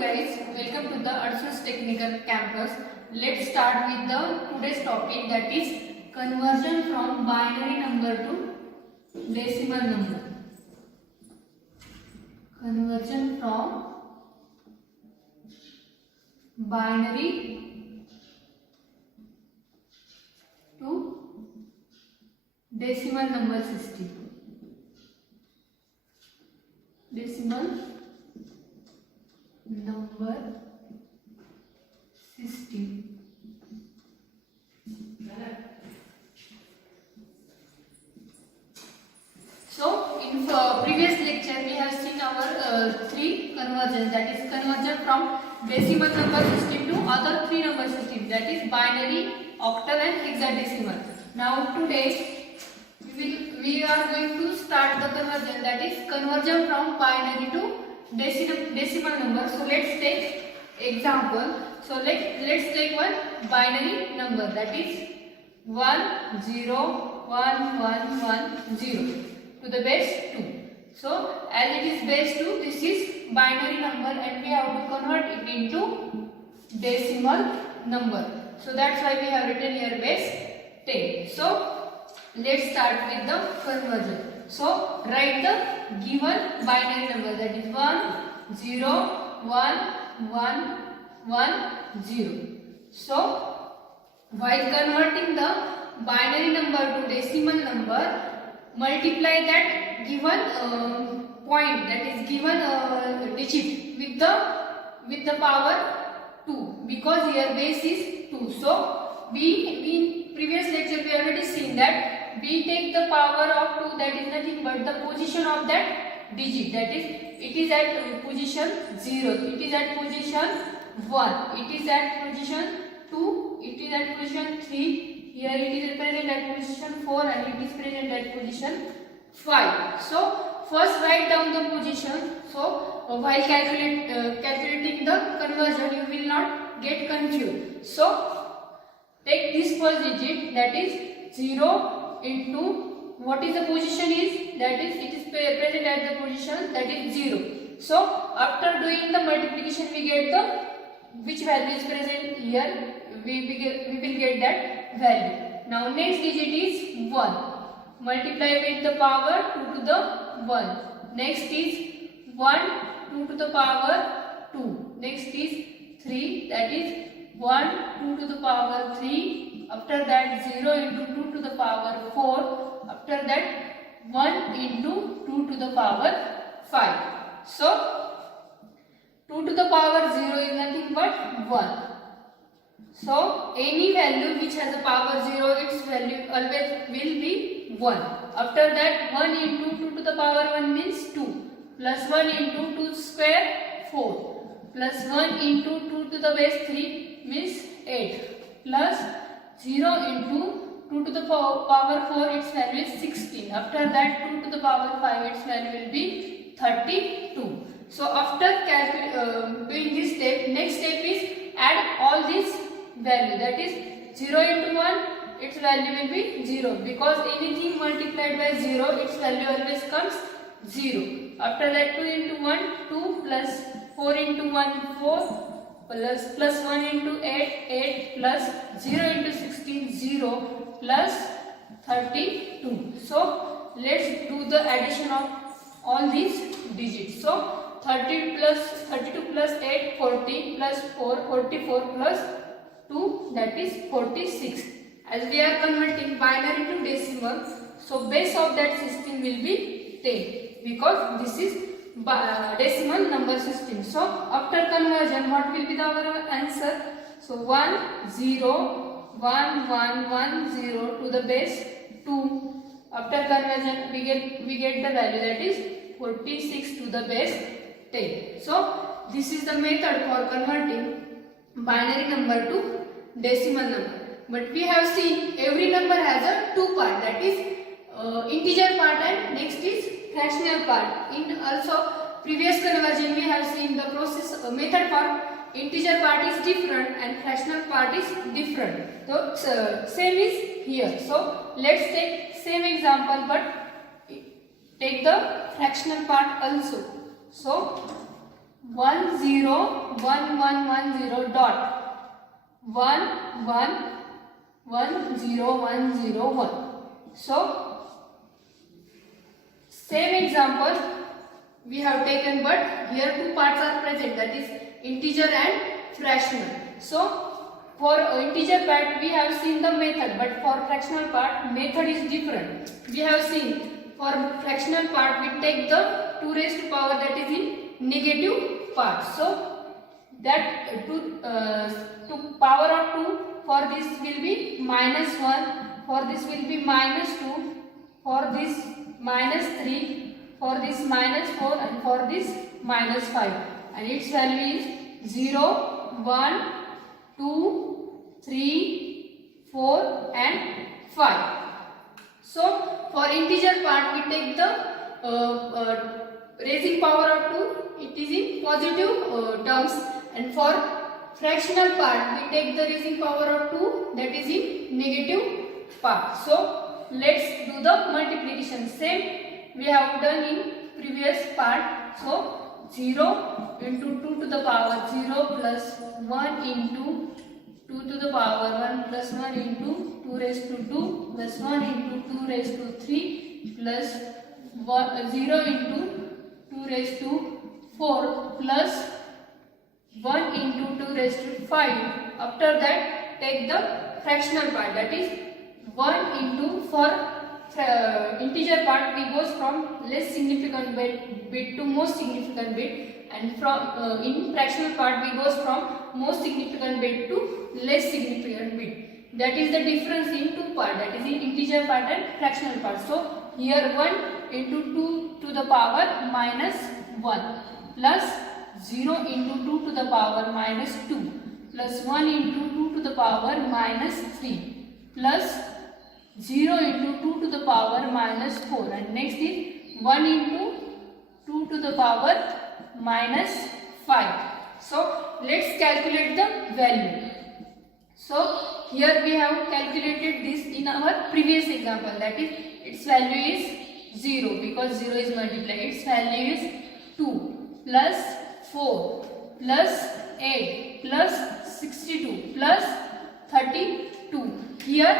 Guys, welcome to the Arsus Technical Campus. Let's start with the today's topic, that is conversion from binary number to decimal number. Conversion from binary to decimal number system. Decimal number system. So in previous lecture we have seen our three conversions, that is conversion from decimal number system to other three number system, that is binary, octal and hexadecimal. Now today we are going to start the conversion, that is conversion from binary to decimal number. So let's take example. So let's take one binary number, that is 1 0 1 1 1 0 to the base 2. So as it is base 2, this is binary number and we have to convert it into decimal number. So that's why we have written here base 10. So let's start with the conversion. So write the given binary number, that is 1 0 1 1 1 0. So while converting the binary number to decimal number, multiply that given point, that is given digit with the power 2, because here base is 2. So we in previous lecture we already seen that we take the power of 2, that is nothing but the position of that digit, that is it is at position 0, it is at position 1, it is at position 2, it is at position 3, here it is present at position 4 and it is present at position 5. So first write down the position. So while calculating the conversion you will not get confused. So take this first digit, that is 0 into what is the position is, that is it is present at the position, that is 0. So after doing the multiplication we get the which value is present here, we will get that value. Now next digit is 1, multiply with the power 2 to the 1. Next is 1 2 to the power 2. Next is 3, that is 1 2 to the power 3. After that 0 into 2 to the power 4. After that 1 into 2 to the power 5. So 2 to the power 0 is nothing but 1. So any value which has a power 0, its value always will be 1. After that 1 into 2 to the power 1 means 2. Plus 1 into 2 square 4. Plus 1 into 2 to the base 3 means 8. Plus 0 into 2 to the power 4, its value is 16. After that 2 to the power 5, its value will be 32. So after doing this step, next step is add all these value, that is 0 into 1, its value will be 0, because anything multiplied by 0, its value always comes 0. After that 2 into 1, 2, plus 4 into 1, 4, plus 1 into 8, 8, plus 0 into 16, 0, plus 32. So let's do the addition of all these digits. So 32 plus 8, 40, plus 4, 44, plus 2, that is 46. As we are converting binary to decimal, so base of that system will be 10, because this is decimal number system. So after conversion, what will be our answer? So 1 0 1 1 1 0 to the base 2. After conversion we get the value, that is 46 to the base 10. So this is the method for converting binary number to decimal number. But we have seen every number has a two part, that is integer part and next is fractional part. In also previous conversion we have seen the process method for integer part is different and fractional part is different. So same is here. So let's take same example but take the fractional part also. So 10 dot 110101. So same example we have taken, but here two parts are present, that is integer and fractional. So for integer part we have seen the method, but for fractional part method is different. We have seen for fractional part we take the 2 raised to power that is in negative part. So that to power of 2, for this will be -1, for this will be -2, for this -3, for this -4, and for this -5, and its value is 0, 1, 2, 3, 4 and 5. So for integer part we take the raising power of 2, it is in positive terms, and for fractional part we take the raising power of 2, that is in negative part. So let's do the multiplication, same we have done in previous part. So 0 into 2 to the power 0 plus 1 into 2 to the power 1 plus 1 into 2 raised to 2 plus 1 into 2 raised to 3 plus 0 into 2 raised to 4 plus 1 into 2 raised to 5. After that take the fractional part, that is 1 into, for integer part we goes from less significant bit to most significant bit, and from in fractional part we goes from most significant bit to less significant bit. That is the difference in two part, that is in integer part and fractional part. So here 1 into 2 to the power -1 plus 0 into 2 to the power -2 plus 1 into 2 to the power -3 plus 0 into 2 to the power -4, and next is 1 into 2 to the power -5. So let's calculate the value. So here we have calculated this in our previous example, that is its value is 0 because 0 is multiplied. Its value is 2 plus 4 plus 8 plus 62 plus 32. Here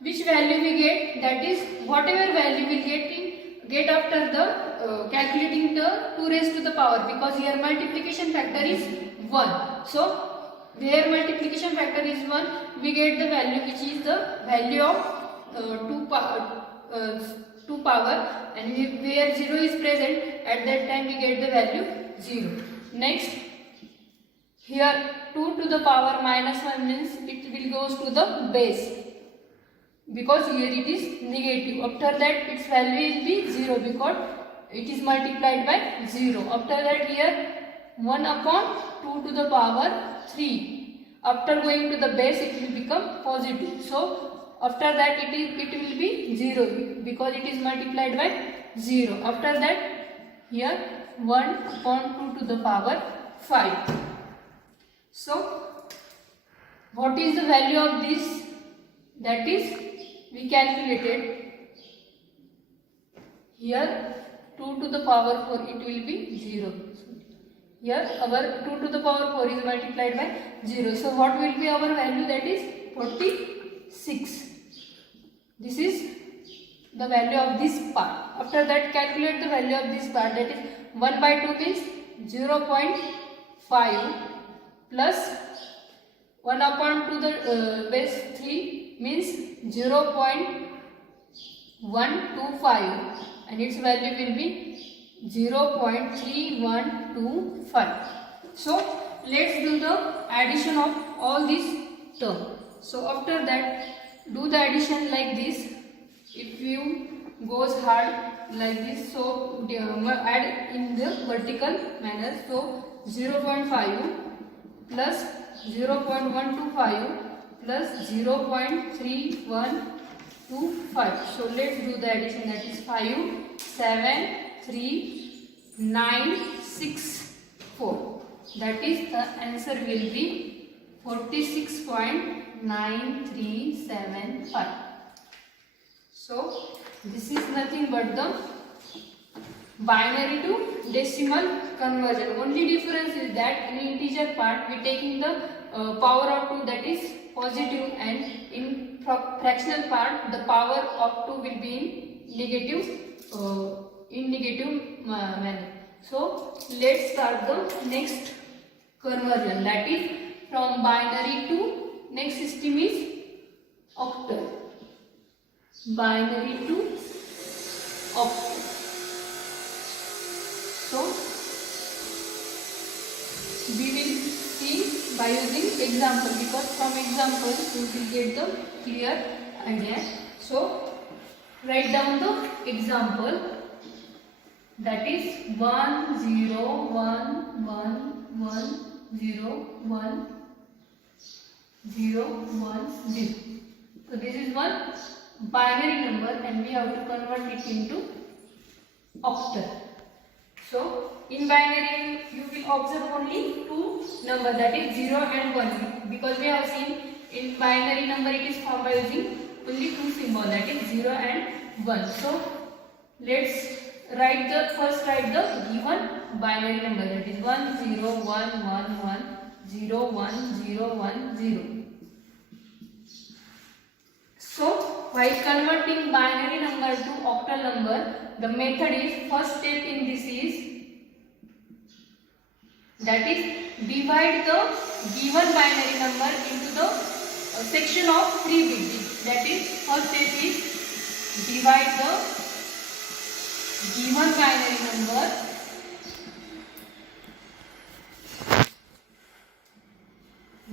which value we get, that is whatever value we get after the calculating the 2 raised to the power, because here multiplication factor is 1. So where multiplication factor is 1, we get the value which is the value of 2 power, and where 0 is present at that time we get the value 0. Next here 2 to the power -1 means it will goes to the base, because here it is negative. After that its value will be 0 because it is multiplied by 0. After that here 1 upon 2 to the power 3. After going to the base it will become positive. So after that it will be 0 because it is multiplied by 0. After that here 1 upon 2 to the power 5. So what is the value of this? That is we calculated here 2 to the power 4, it will be 0. Here our 2 to the power 4 is multiplied by 0. So what will be our value? That is 46. This is the value of this part. After that calculate the value of this part, that is 1 by 2 means 0.5 plus 1 upon to the base 3 means 0.125, and its value will be 0.3125. So let's do the addition of all these terms. So after that do the addition like this. If you goes hard like this, so add in the vertical manner. So 0.5 plus 0.125 plus 0.3125. So let's do the addition, that is 5, 7, 3, 9, 6, 4. That is the answer will be 46.9375. So this is nothing but the binary to decimal conversion. Only difference is that in integer part we taking the power of 2, that is positive, and in fractional part the power of 2 will be in negative manner. So let's start the next conversion, that is from binary to next system is octal. Binary to octal. So we will see by using example, because from example you will get the clear idea. So write down the example, that is 1 0 1 1 1 0 1 0 1 0. So this is one binary number and we have to convert it into octal. So in binary you will observe only two numbers, that is 0 and 1, because we have seen in binary number it is formed by using only two symbols, that is 0 and 1. So let's first write the given binary number, that is 1 0 1 1 1 0 1 0 1 0. So while converting binary number to octal number, the method is, first step in this is, that is divide the given binary number into the section of 3 bits. That is, first step is divide the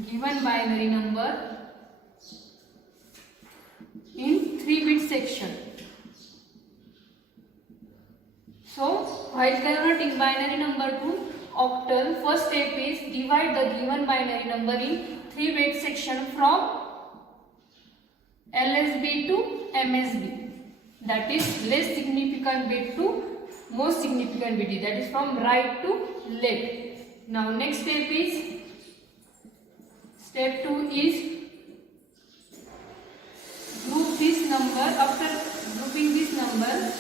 given binary number in 3-bit section. So while converting binary number to octal, first step is divide the given binary number in 3-bit section from LSB to MSB, that is less significant bit to most significant bit, that is from right to left. Now next step is, step 2 is group this number. After grouping this number,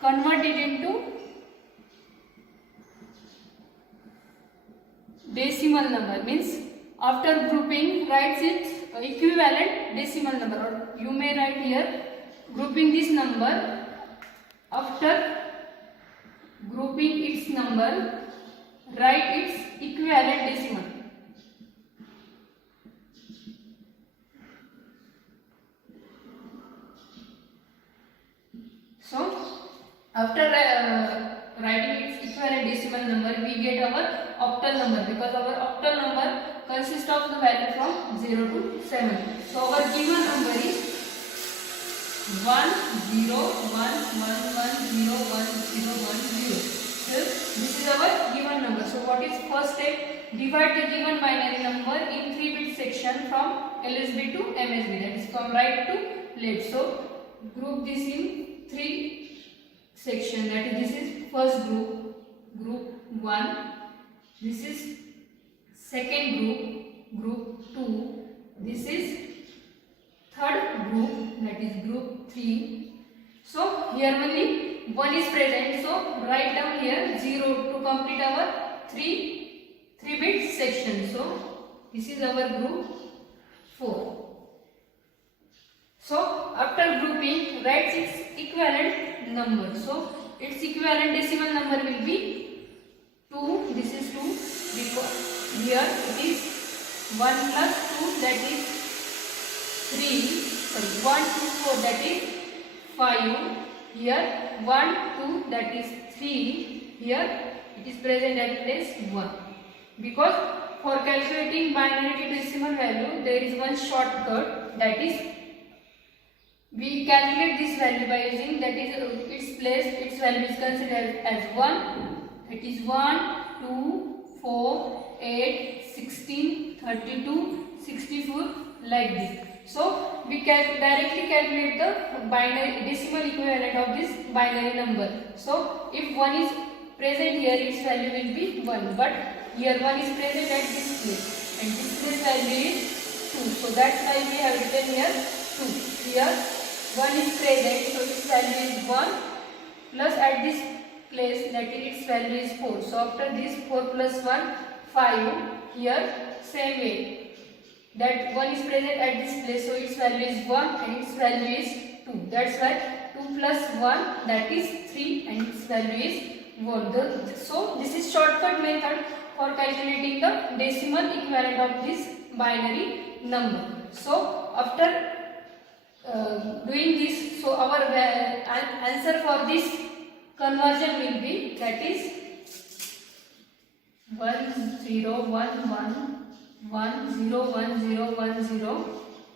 convert it into decimal number, means after grouping writes its equivalent decimal number, or you may write here grouping this number. After grouping its number, write its equivalent decimal. So after writing its equivalent decimal number, we get our octal number, because our octal number consists of the value from 0 to 7. So our given number is 1 0 1 1 1 0 1 0 1 0. So this is our given number. So what is first step? Divide the given binary number in 3-bit section from LSB to MSB, that is from right to left. So group this in 3 section, that is, this is first group, group 1, this is second group, group 2, this is third group, that is group 3. So here only 1 is present, so write down here 0 to complete our 3-bit section. So this is our group 4. So after grouping, write its equivalent number. So its equivalent decimal number will be 2. This is 2, because here it is 1 plus 2, that is 3. Sorry, 1 2 4, that is 5. Here 1 2, that is 3. Here it is present at place 1. Because for calculating binary to decimal value, there is one shortcut, that is, we calculate this value by using, that is, its place, its value is considered as 1. It is 1, 2, 4, 8, 16, 32, 64, like this. So we can directly calculate the binary decimal equivalent of this binary number. So if 1 is present here, its value will be 1. But here 1 is present at this place, and this place value is 2. So that's why we have written here 2. Here 1 is present, so its value is 1, plus at this place that its value is 4. So after this 4 plus 1 5. Here same way that 1 is present at this place, so its value is 1 and its value is 2. That's why 2 plus 1 that is 3 and its value is 1. So this is shortcut method for calculating the decimal equivalent of this binary number. So after doing this, so our answer for this conversion will be, that is 1011101010.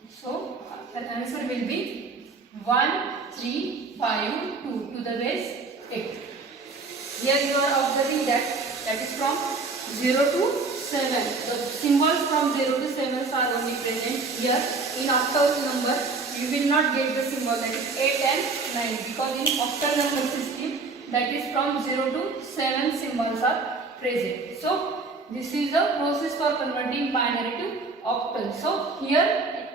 So the answer will be 1352 to the base 8. Here you are observing that is from 0 to 7. The symbols from 0 to 7 are only present here. In octal number you will not get the symbol, that is 8 and 9, because in octal number system that is from 0 to 7 symbols are present. So this is the process for converting binary to octal. So here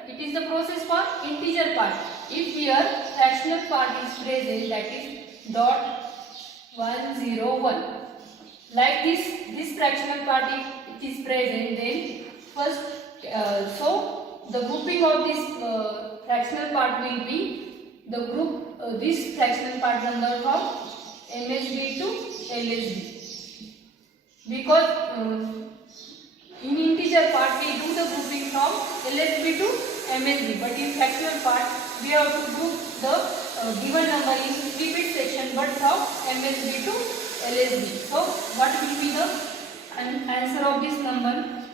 it is the process for integer part. If here fractional part is present, that is dot 101. Like this fractional part, if it is present, then first so the grouping of this fractional part will be the group this fractional part number from MSB to LSB. Because in integer part we do the grouping from LSB to MSB, but in fractional part we have to group the given number in 3-bit section, but from MSB to LSB. So what will be the answer of this number?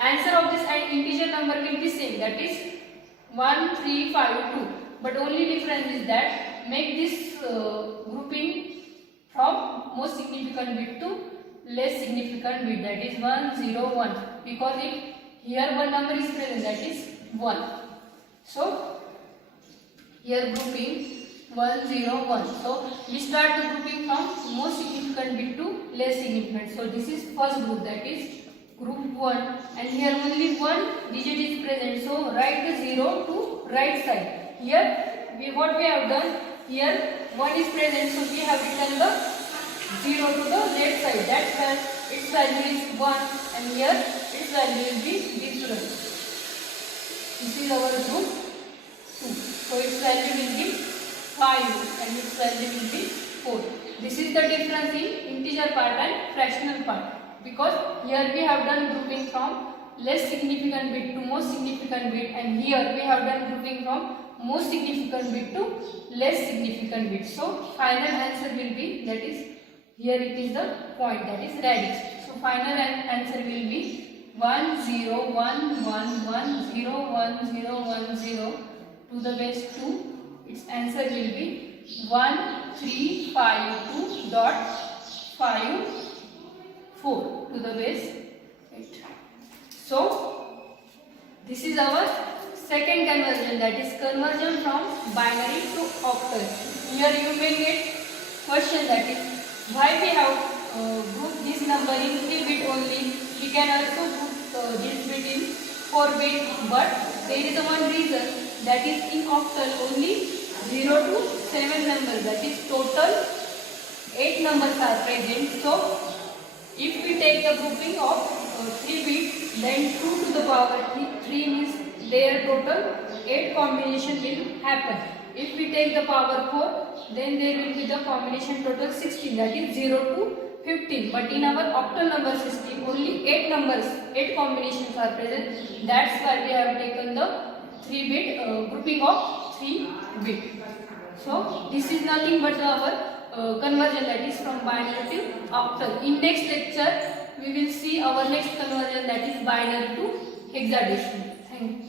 Answer of this integer number will be same, that is 1352. But only difference is that make this grouping from most significant bit to less significant bit, that is 101, because if here one number is present, that is 1. So here grouping 101. So we start the grouping from most significant bit to less significant. So this is first group, that is group 1, and here only one digit is present. So write the 0 to right side. Here what we have done, here 1 is present, so we have written the 0 to the left side. That's why its value is 1 and here its value will be different. This is our group 2. So its value will be 5 and its value will be 4. This is the difference in integer part and fractional part, because here we have done grouping from less significant bit to most significant bit, and here we have done grouping from most significant bit to less significant bit. So final answer will be, that is here it is the point, that is radix. So final answer will be 1011101010 to the base 2. Its answer will be 1352.54 to the base 8. So this is our second conversion, that is conversion from binary to octal. Here you may get question, that is why we have grouped this number in 3-bit only. We can also group this bit in 4-bit, but there is one reason, that is in octal only 0 to 7 numbers, that is total 8 numbers are present. So if we take the grouping of 3-bit, then 2 to the power 3 means their total 8 combination will happen. If we take the power 4, then there will be the combination total 16, that is 0 to 15. But in our octal number system only 8 numbers, 8 combinations are present. That's why we have taken the 3-bit grouping of 3-bit. So this is nothing but our conversion, that is from binary to octal. In next lecture we will see our next conversion, that is binary to hexadecimal. Thank you.